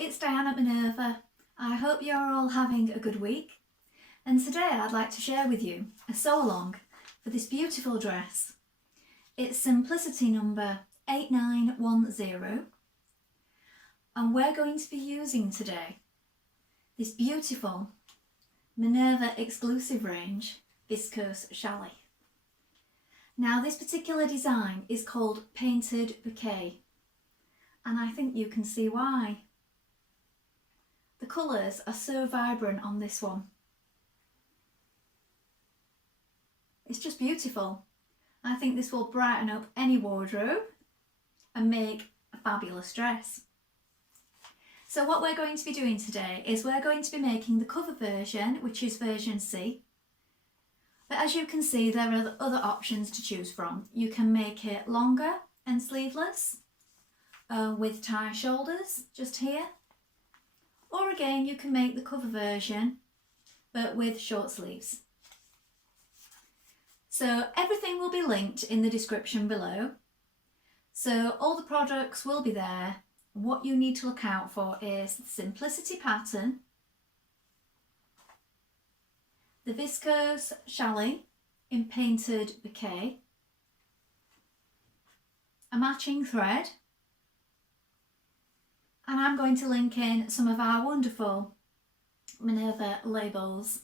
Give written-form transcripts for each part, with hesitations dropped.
it's Diane at Minerva. I hope you're all having a good week. And today I'd like to share with you a sew along for this beautiful dress. It's Simplicity number 8910. And we're going to be using today this beautiful Minerva exclusive range viscose challis. Now this particular design is called Painted Bouquet, and I think you can see why. The colours are so vibrant on this one. It's just beautiful. I think this will brighten up any wardrobe and make a fabulous dress. So what we're going to be doing today is we're going to be making the cover version, which is version C. But as you can see, there are other options to choose from. You can make it longer and sleeveless with tie shoulders just here. Or again, you can make the cover version but with short sleeves. So everything will be linked in the description below. So all the products will be there. What you need to look out for is the Simplicity pattern, the viscose challis in Painted Bouquet, a matching thread, and I'm going to link in some of our wonderful Minerva labels.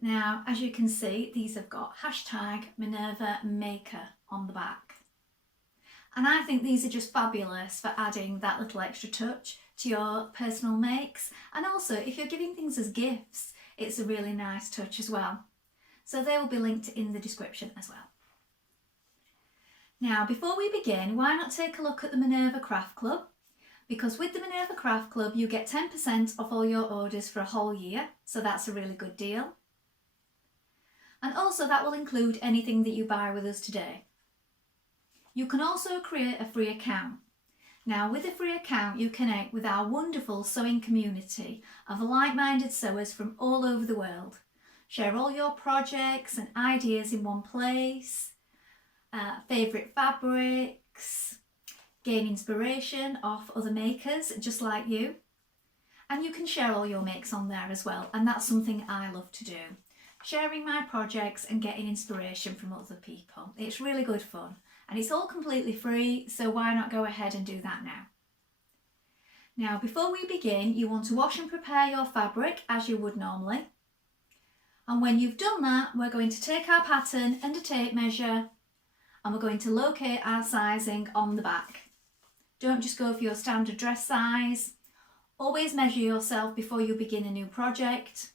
Now, as you can see, these have got hashtag Minerva Maker on the back. And I think these are just fabulous for adding that little extra touch to your personal makes. And also, if you're giving things as gifts, it's a really nice touch as well. So they will be linked in the description as well. Now, before we begin, why not take a look at the Minerva Craft Club? Because with the Minerva Craft Club, you get 10% off all your orders for a whole year. So that's a really good deal. And also that will include anything that you buy with us today. You can also create a free account. Now with a free account you connect with our wonderful sewing community of like-minded sewers from all over the world. Share all your projects and ideas in one place, favourite fabrics, gain inspiration off other makers just like you. And you can share all your makes on there as well, and that's something I love to do. Sharing my projects and getting inspiration from other people. It's really good fun. And it's all completely free, so why not go ahead and do that now? Now, before we begin, you want to wash and prepare your fabric as you would normally. And when you've done that, we're going to take our pattern and a tape measure, and we're going to locate our sizing on the back. Don't just go for your standard dress size. Always measure yourself before you begin a new project.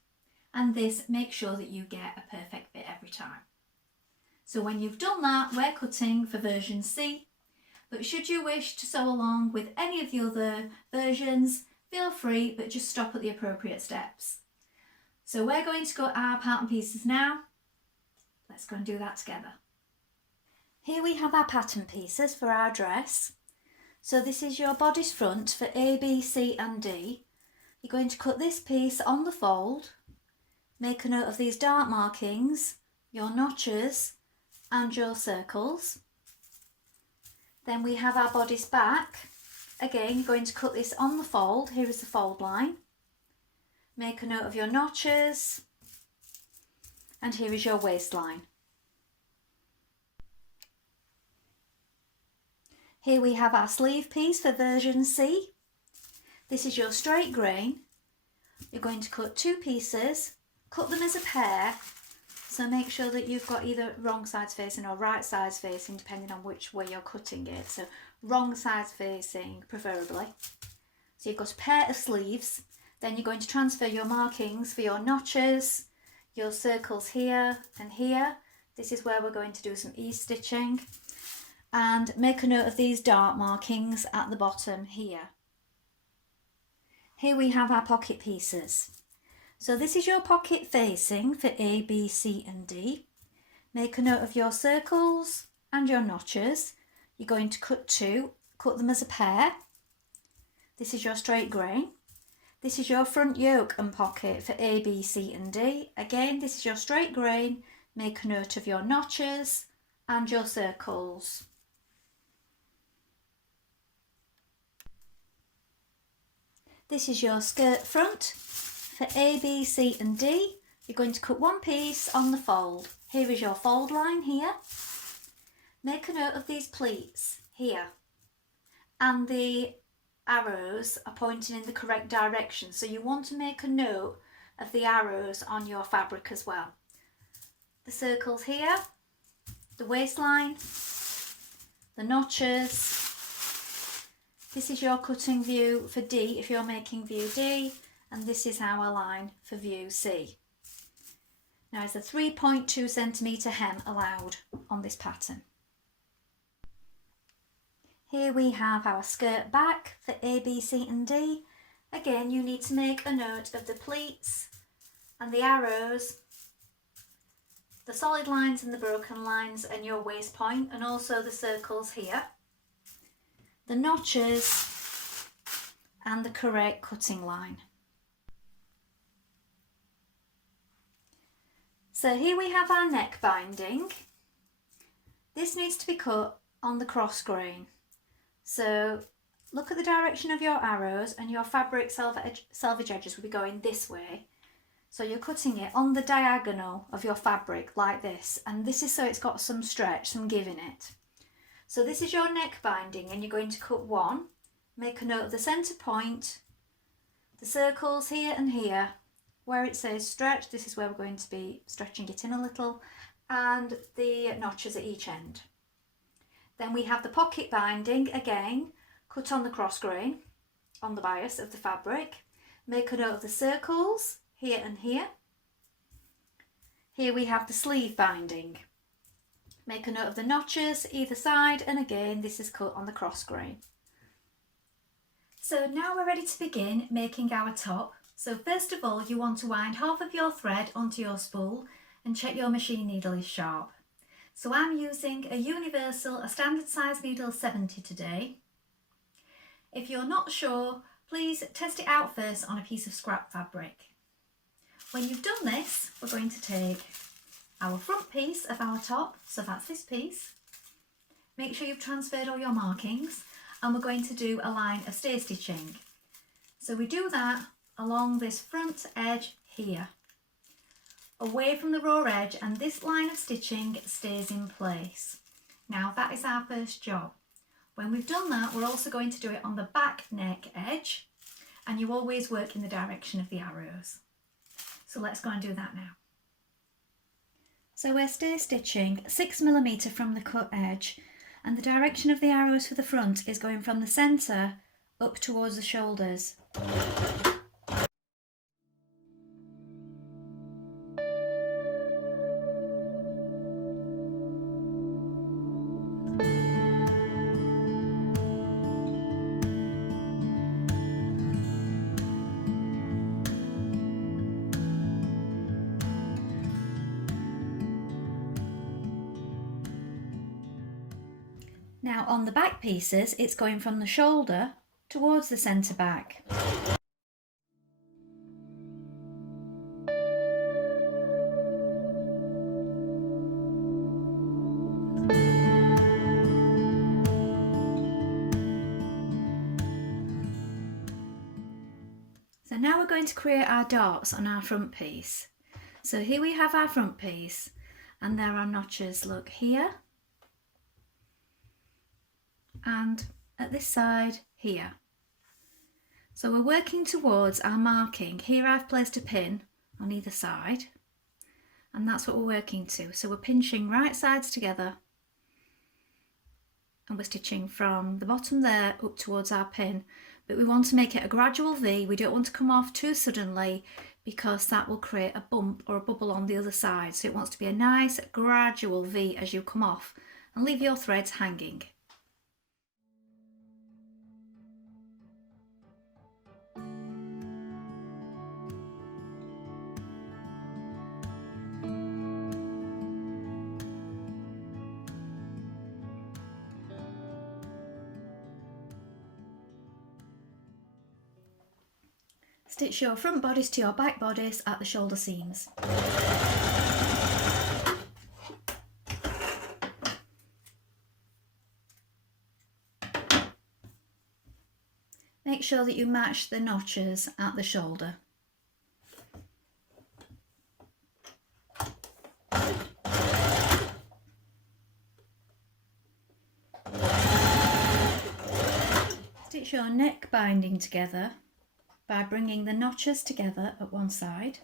And this makes sure that you get a perfect fit every time. So when you've done that, we're cutting for version C, but should you wish to sew along with any of the other versions, feel free, but just stop at the appropriate steps. So we're going to cut our pattern pieces now. Let's go and do that together. Here we have our pattern pieces for our dress. So this is your bodice front for A, B, C and D. You're going to cut this piece on the fold, make a note of these dark markings, your notches and your circles. Then we have our bodice back. Again, you're going to cut this on the fold. Here is the fold line. Make a note of your notches. And here is your waistline. Here we have our sleeve piece for version C. This is your straight grain. You're going to cut two pieces, cut them as a pair. So make sure that you've got either wrong sides facing or right sides facing, depending on which way you're cutting it. So wrong sides facing preferably. So you've got a pair of sleeves. Then you're going to transfer your markings for your notches, your circles here and here. This is where we're going to do some ease stitching. And make a note of these dark markings at the bottom here. Here we have our pocket pieces. So this is your pocket facing for A, B, C and D. Make a note of your circles and your notches. You're going to cut two, cut them as a pair. This is your straight grain. This is your front yoke and pocket for A, B, C and D. Again, this is your straight grain. Make a note of your notches and your circles. This is your skirt front. For A, B, C and D, you're going to cut one piece on the fold. Here is your fold line here. Make a note of these pleats here. And the arrows are pointing in the correct direction. So you want to make a note of the arrows on your fabric as well. The circles here, the waistline, the notches. This is your cutting view for D if you're making view D, and this is our line for view C. Now it's a 3.2 centimetre hem allowed on this pattern. Here we have our skirt back for A, B, C and D. Again, you need to make a note of the pleats and the arrows, the solid lines and the broken lines and your waist point, and also the circles here, the notches and the correct cutting line. So here we have our neck binding. This needs to be cut on the cross grain. So look at the direction of your arrows, and your fabric selvage edges will be going this way. So you're cutting it on the diagonal of your fabric like this, and this is so it's got some stretch, some give in it. So this is your neck binding, and you're going to cut one. Make a note of the centre point, the circles here and here. Where it says stretch, this is where we're going to be stretching it in a little, and the notches at each end. Then we have the pocket binding, again, cut on the cross grain, on the bias of the fabric. Make a note of the circles, here and here. Here we have the sleeve binding. Make a note of the notches either side, and again, this is cut on the cross grain. So now we're ready to begin making our top. So first of all, you want to wind half of your thread onto your spool and check your machine needle is sharp. So I'm using a universal, a standard size needle 70 today. If you're not sure, please test it out first on a piece of scrap fabric. When you've done this, we're going to take our front piece of our top, so that's this piece. Make sure you've transferred all your markings, and we're going to do a line of stay stitching. So we do that along this front edge here, away from the raw edge, and this line of stitching stays in place. Now that is our first job. When we've done that, we're also going to do it on the back neck edge, and you always work in the direction of the arrows. So let's go and do that now. So we're stay stitching 6mm from the cut edge, and the direction of the arrows for the front is going from the centre up towards the shoulders. Now on the back pieces, it's going from the shoulder towards the centre back. So now we're going to create our darts on our front piece. So here we have our front piece, and there are notches, look here, and at this side here. So we're working towards our marking. Here I've placed a pin on either side, and that's what we're working to. So we're pinching right sides together, and we're stitching from the bottom there up towards our pin, but we want to make it a gradual V. We don't want to come off too suddenly, because that will create a bump or a bubble on the other side. So it wants to be a nice gradual V as you come off, and leave your threads hanging. Stitch your front bodice to your back bodice at the shoulder seams. Make sure that you match the notches at the shoulder. Stitch your neck binding together by bringing the notches together at one side.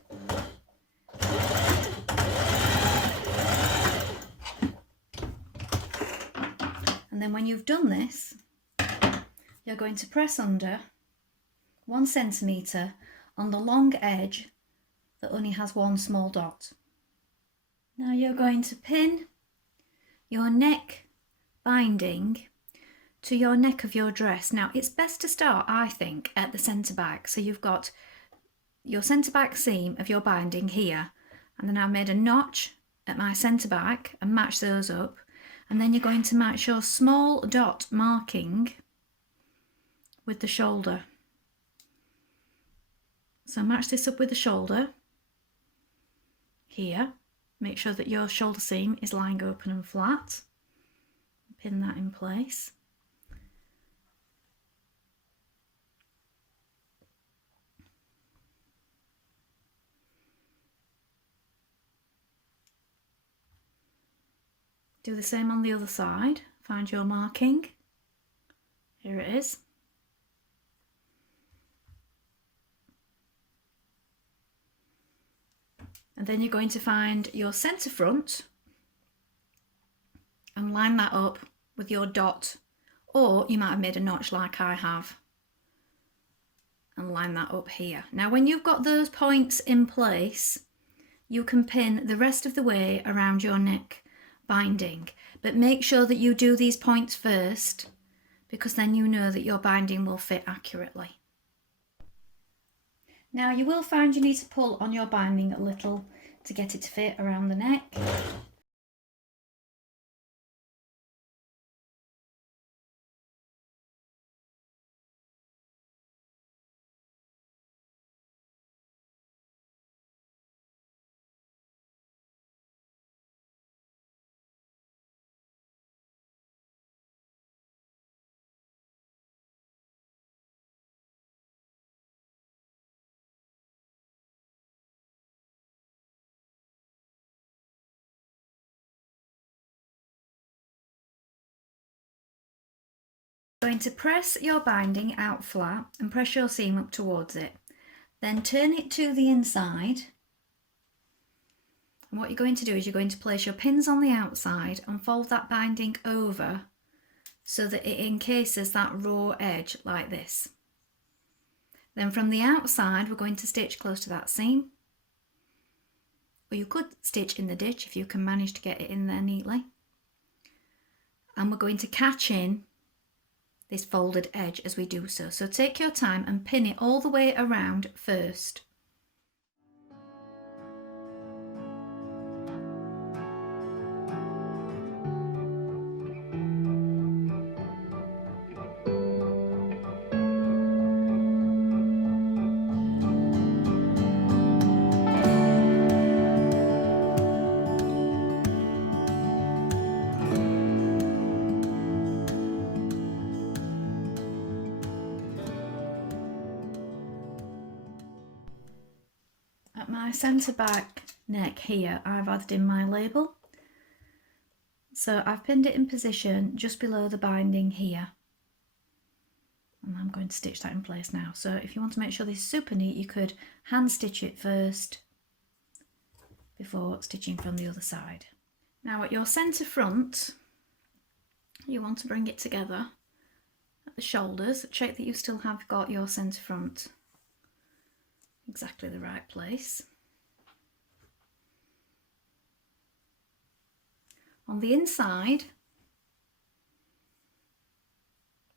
And then when you've done this, you're going to press under 1 centimetre on the long edge that only has one small dot. Now you're going to pin your neck binding to your neck of your dress. Now it's best to start, I think, at the centre back. So you've got your centre back seam of your binding here, and then I've made a notch at my centre back and match those up, and then you're going to match your small dot marking with the shoulder. So match this up with the shoulder here. Make sure that your shoulder seam is lying open and flat. Pin that in place. Do the same on the other side. Find your marking. Here it is. And then you're going to find your centre front and line that up with your dot, or you might have made a notch like I have and line that up here. Now when you've got those points in place, you can pin the rest of the way around your neck binding, but make sure that you do these points first, because then you know that your binding will fit accurately. Now you will find you need to pull on your binding a little to get it to fit around the neck. Going to press your binding out flat and press your seam up towards it. Then turn it to the inside. And what you're going to do is you're going to place your pins on the outside and fold that binding over so that it encases that raw edge like this. Then from the outside we're going to stitch close to that seam. Or you could stitch in the ditch if you can manage to get it in there neatly. And we're going to catch in this folded edge as we do so. So take your time and pin it all the way around first. At my centre back neck here, I've added in my label. So I've pinned it in position just below the binding here. And I'm going to stitch that in place now. So if you want to make sure this is super neat, you could hand stitch it first before stitching from the other side. Now at your centre front, you want to bring it together at the shoulders. Check that you still have got your centre front exactly the right place. On the inside,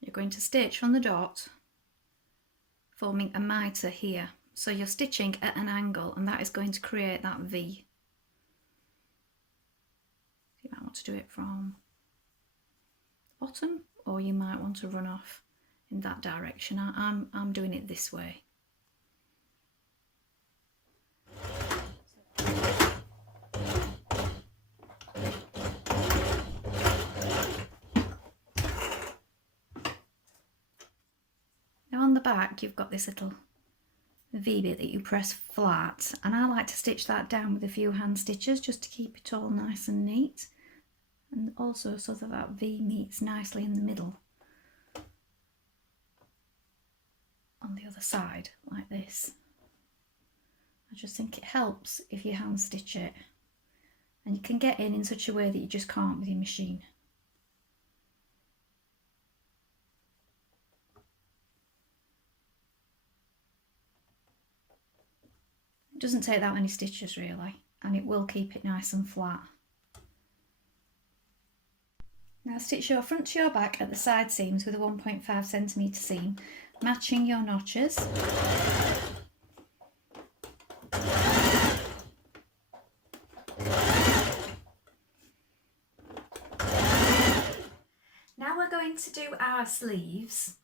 you're going to stitch from the dot, forming a mitre here. So you're stitching at an angle, and that is going to create that V. You might want to do it from the bottom, or you might want to run off in that direction. I'm doing it this way. back you've got this little V bit that you press flat, and I like to stitch that down with a few hand stitches just to keep it all nice and neat, and also so that that V meets nicely in the middle on the other side like this. I just think it helps if you hand stitch it, and you can get in such a way that you just can't with your machine. It doesn't take that many stitches really, and it will keep it nice and flat. Now stitch your front to your back at the side seams with a 1.5cm seam, matching your notches. Now we're going to do our sleeves.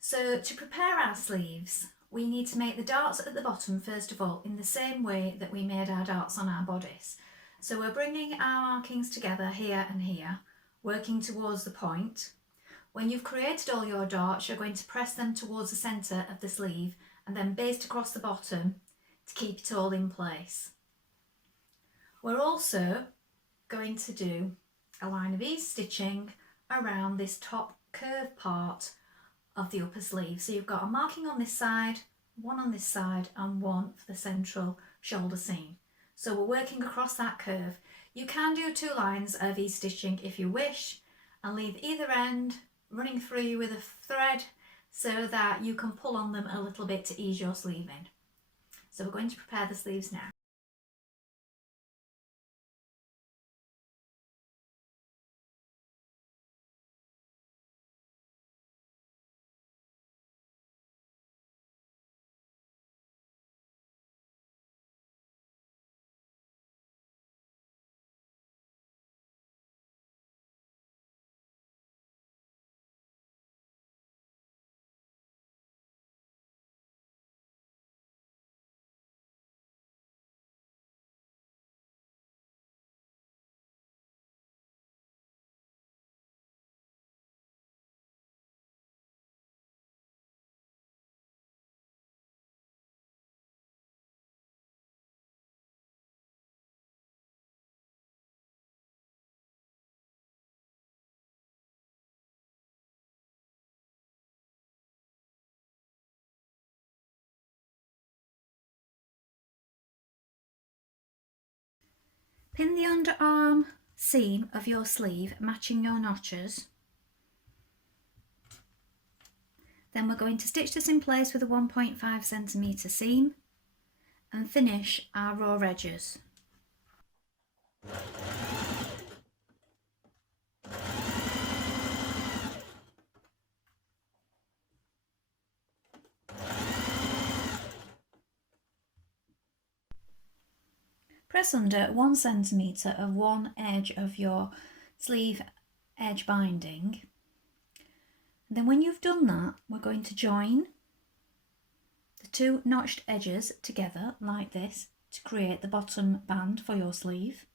So to prepare our sleeves, we need to make the darts at the bottom first of all in the same way that we made our darts on our bodice. So we're bringing our markings together here and here, working towards the point. When you've created all your darts, you're going to press them towards the centre of the sleeve and then baste across the bottom to keep it all in place. We're also going to do a line of ease stitching around this top curved part of the upper sleeve. So you've got a marking on this side, one on this side, and one for the central shoulder seam. So we're working across that curve. You can do 2 lines of ease stitching if you wish, and leave either end running through with a thread so that you can pull on them a little bit to ease your sleeve in. So we're going to prepare the sleeves now. Pin the underarm seam of your sleeve matching your notches. Then we're going to stitch this in place with a 1.5cm seam and finish our raw edges. Press under 1cm of one edge of your sleeve edge binding. Then when you've done that, we're going to join the 2 notched edges together like this to create the bottom band for your sleeve.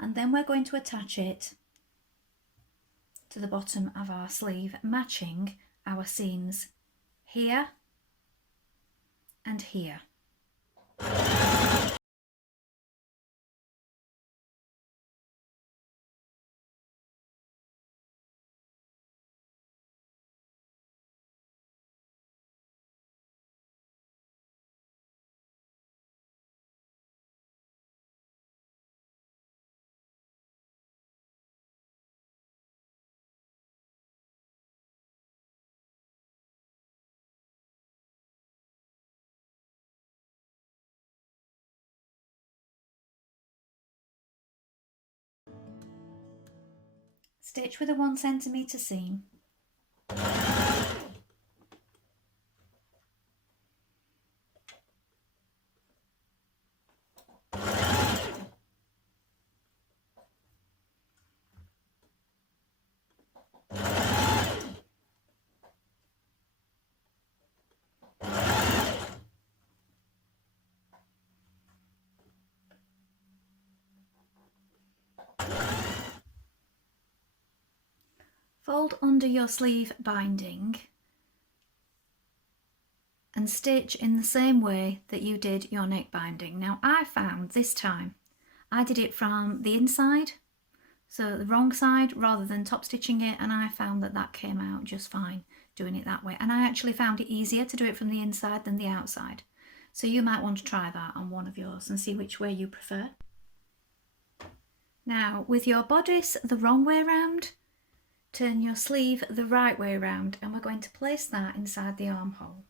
And then we're going to attach it to the bottom of our sleeve, matching our seams here and here. Stitch with a 1cm seam. Fold under your sleeve binding and stitch in the same way that you did your neck binding. Now I found this time I did it from the inside, so the wrong side, rather than top stitching it, and I found that that came out just fine doing it that way. And I actually found it easier to do it from the inside than the outside. So you might want to try that on one of yours and see which way you prefer. Now with your bodice the wrong way round, turn your sleeve the right way round, and we're going to place that inside the armhole.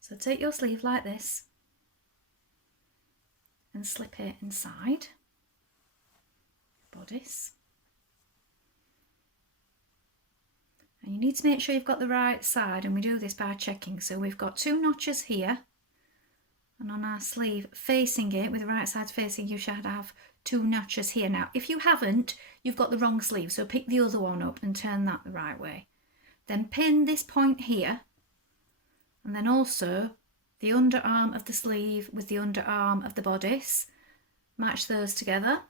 So take your sleeve like this and slip it inside bodice. And you need to make sure you've got the right side, and we do this by checking. So we've got 2 notches here, and on our sleeve facing it, with the right side facing, you should have 2 notches here. Now if you haven't, you've got the wrong sleeve, so pick the other one up and turn that the right way. Then pin this point here, and then also the underarm of the sleeve with the underarm of the bodice. Match those together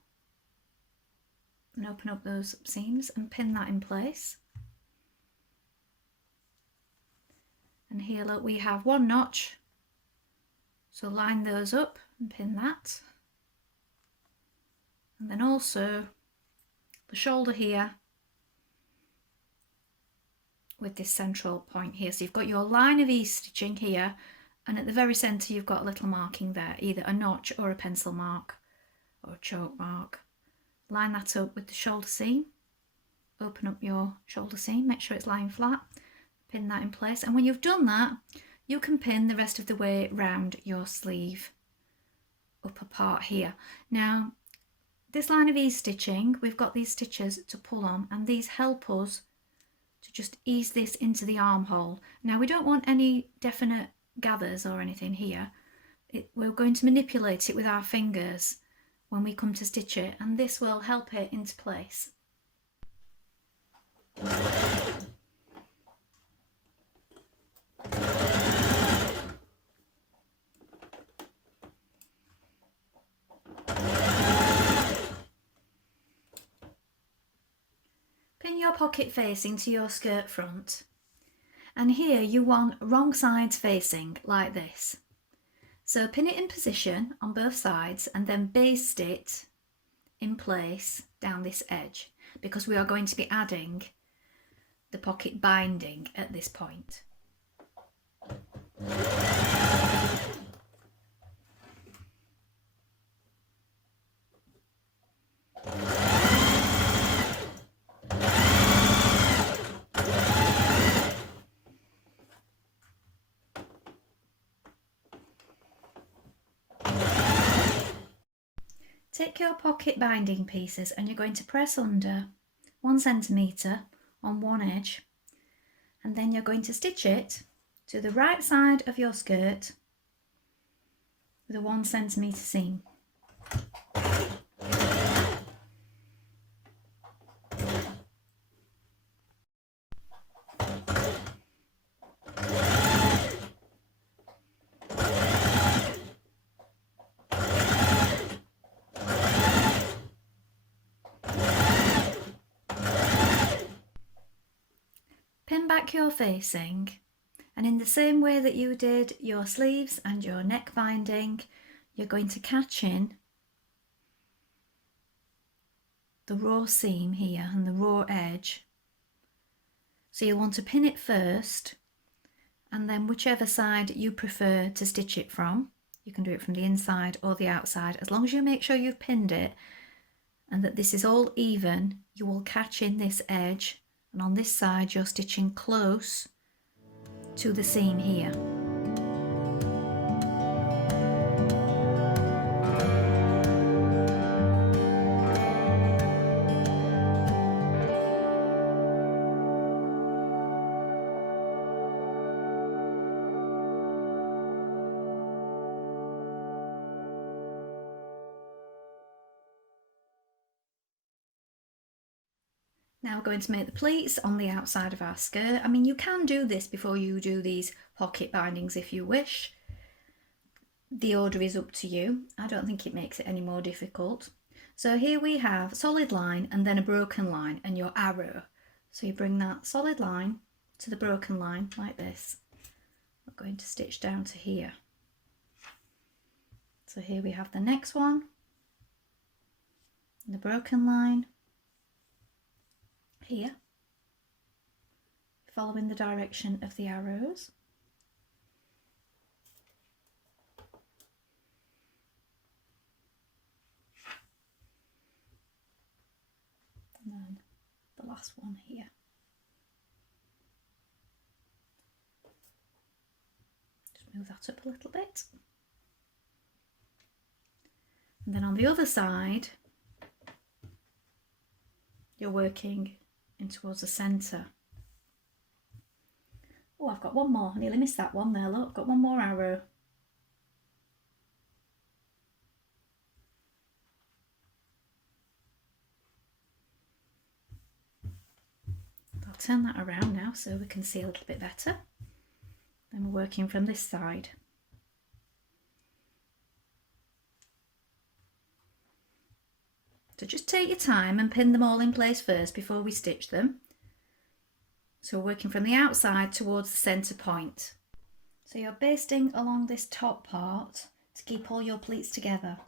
and open up those seams and pin that in place. And here, look, we have 1 notch, so line those up and pin that. And then also the shoulder here with this central point here. So you've got your line of ease stitching here, and at the very centre you've got a little marking there, either a notch or a pencil mark or a choke mark. Line that up with the shoulder seam, open up your shoulder seam, make sure it's lying flat, pin that in place, and when you've done that you can pin the rest of the way round your sleeve upper part here. Now this line of ease stitching, we've got these stitches to pull on, and these help us to just ease this into the armhole. Now we don't want any definite gathers or anything here. We're going to manipulate it with our fingers when we come to stitch it, and this will help it into place. Pin your pocket facing to your skirt front, and here you want wrong sides facing like this. So pin it in position on both sides and then baste it in place down this edge, because we are going to be adding the pocket binding at this point. Take your pocket binding pieces and you're going to press under 1 centimetre on one edge, and then you're going to stitch it to the right side of your skirt with a 1 centimetre seam. Pin back your facing, and in the same way that you did your sleeves and your neck binding, you're going to catch in the raw seam here and the raw edge. So you want to pin it first, and then whichever side you prefer to stitch it from, you can do it from the inside or the outside. As long as you make sure you've pinned it and that this is all even, you will catch in this edge. And on this side you're stitching close to the seam here. Now we're going to make the pleats on the outside of our skirt. I mean, you can do this before you do these pocket bindings if you wish. The order is up to you. I don't think it makes it any more difficult. So here we have solid line and then a broken line and your arrow. So you bring that solid line to the broken line like this. we're going to stitch down to here. So here we have the next one, the broken line here, following the direction of the arrows. And then the last one here. Just move that up a little bit. And then on the other side, you're working in towards the centre. Oh, I've got one more. I nearly missed that one there, look. I've got one more arrow. I'll turn that around now so we can see a little bit better. Then we're working from this side. So just take your time and pin them all in place first before we stitch them. So we're working from the outside towards the centre point. So you're basting along this top part to keep all your pleats together.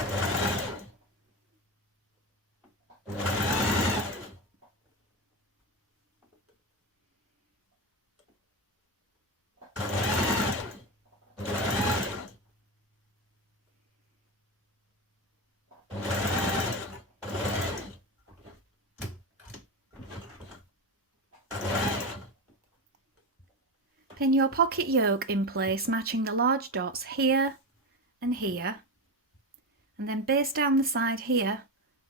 Pin your pocket yoke in place, matching the large dots here and here, and then baste down the side here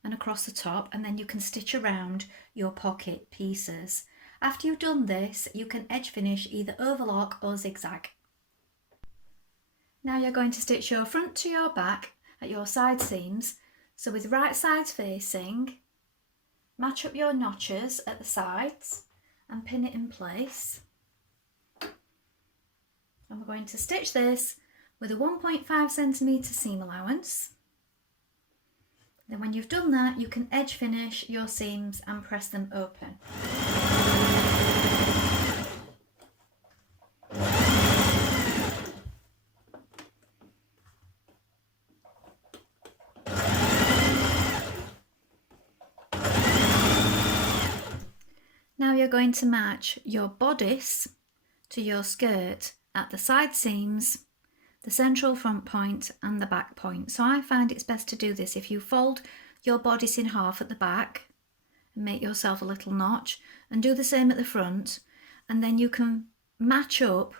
and across the top, and then you can stitch around your pocket pieces. After you've done this, you can edge finish either overlock or zigzag. Now you're going to stitch your front to your back at your side seams. So with right sides facing, match up your notches at the sides and pin it in place. And we're going to stitch this with a 1.5cm seam allowance. Then when you've done that, you can edge finish your seams and press them open. Now you're going to match your bodice to your skirt at the side seams, the central front point and the back point. So I find it's best to do this if you fold your bodice in half at the back and make yourself a little notch, and do the same at the front, and then you can match up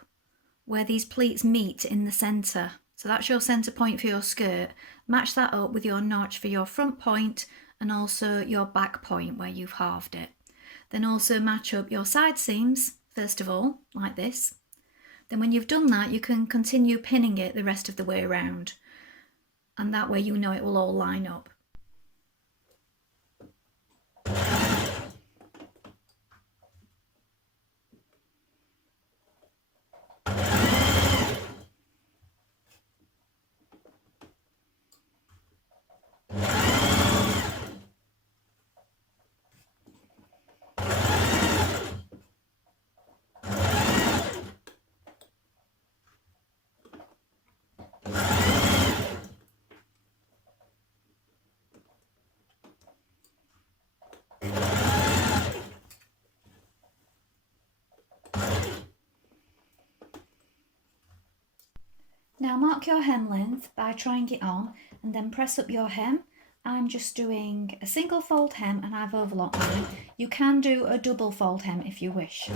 where these pleats meet in the centre. So that's your centre point for your skirt. Match that up with your notch for your front point and also your back point where you've halved it. Then also match up your side seams first of all, like this. Then when you've done that, you can continue pinning it the rest of the way around, and that way you know it will all line up. Now mark your hem length by trying it on and then press up your hem. I'm just doing a single fold hem and I've overlocked mine. You can do a double fold hem if you wish.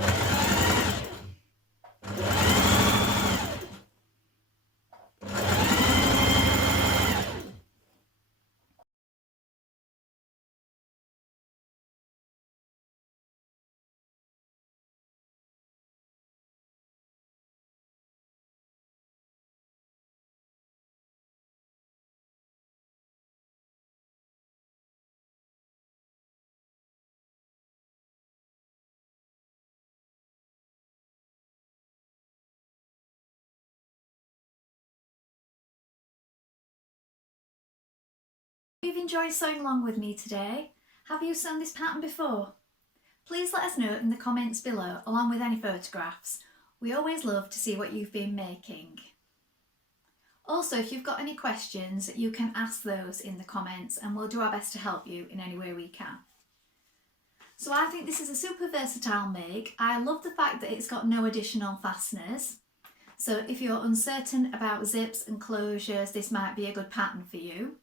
If you've enjoyed sewing along with me today, have you sewn this pattern before? Please let us know in the comments below along with any photographs. We always love to see what you've been making. Also, if you've got any questions, you can ask those in the comments and we'll do our best to help you in any way we can. So I think this is a super versatile make. I love the fact that it's got no additional fasteners. So if you're uncertain about zips and closures, this might be a good pattern for you.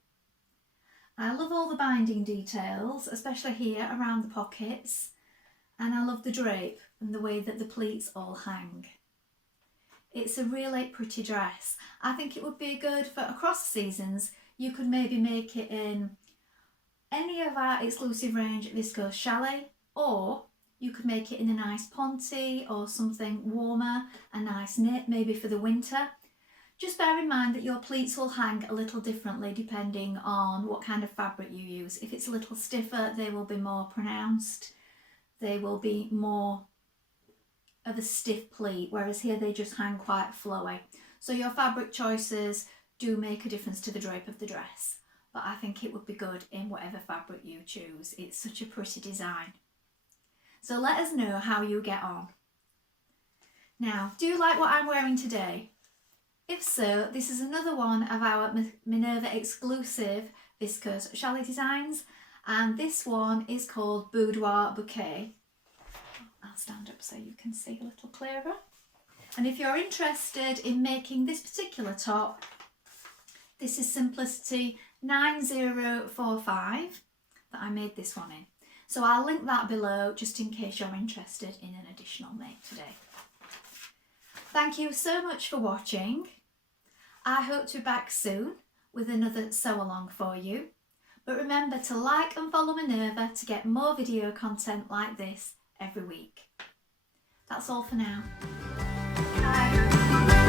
I love all the binding details, especially here around the pockets. And I love the drape and the way that the pleats all hang. It's a really pretty dress. I think it would be good for across seasons. You could maybe make it in any of our exclusive range viscose chalet, or you could make it in a nice ponte or something warmer, a nice knit maybe for the winter. Just bear in mind that your pleats will hang a little differently depending on what kind of fabric you use. If it's a little stiffer, they will be more pronounced. They will be more of a stiff pleat, whereas here they just hang quite flowy. So your fabric choices do make a difference to the drape of the dress, but I think it would be good in whatever fabric you choose. It's such a pretty design. So let us know how you get on. Now, do you like what I'm wearing today? If so, this is another one of our Minerva exclusive viscose chalet designs, and this one is called Boudoir Bouquet. I'll stand up so you can see a little clearer. And if you're interested in making this particular top, this is Simplicity 9045 that I made this one in. So I'll link that below just in case you're interested in an additional make today. Thank you so much for watching. I hope to be back soon with another sew along for you. But remember to like and follow Minerva to get more video content like this every week. That's all for now. Bye.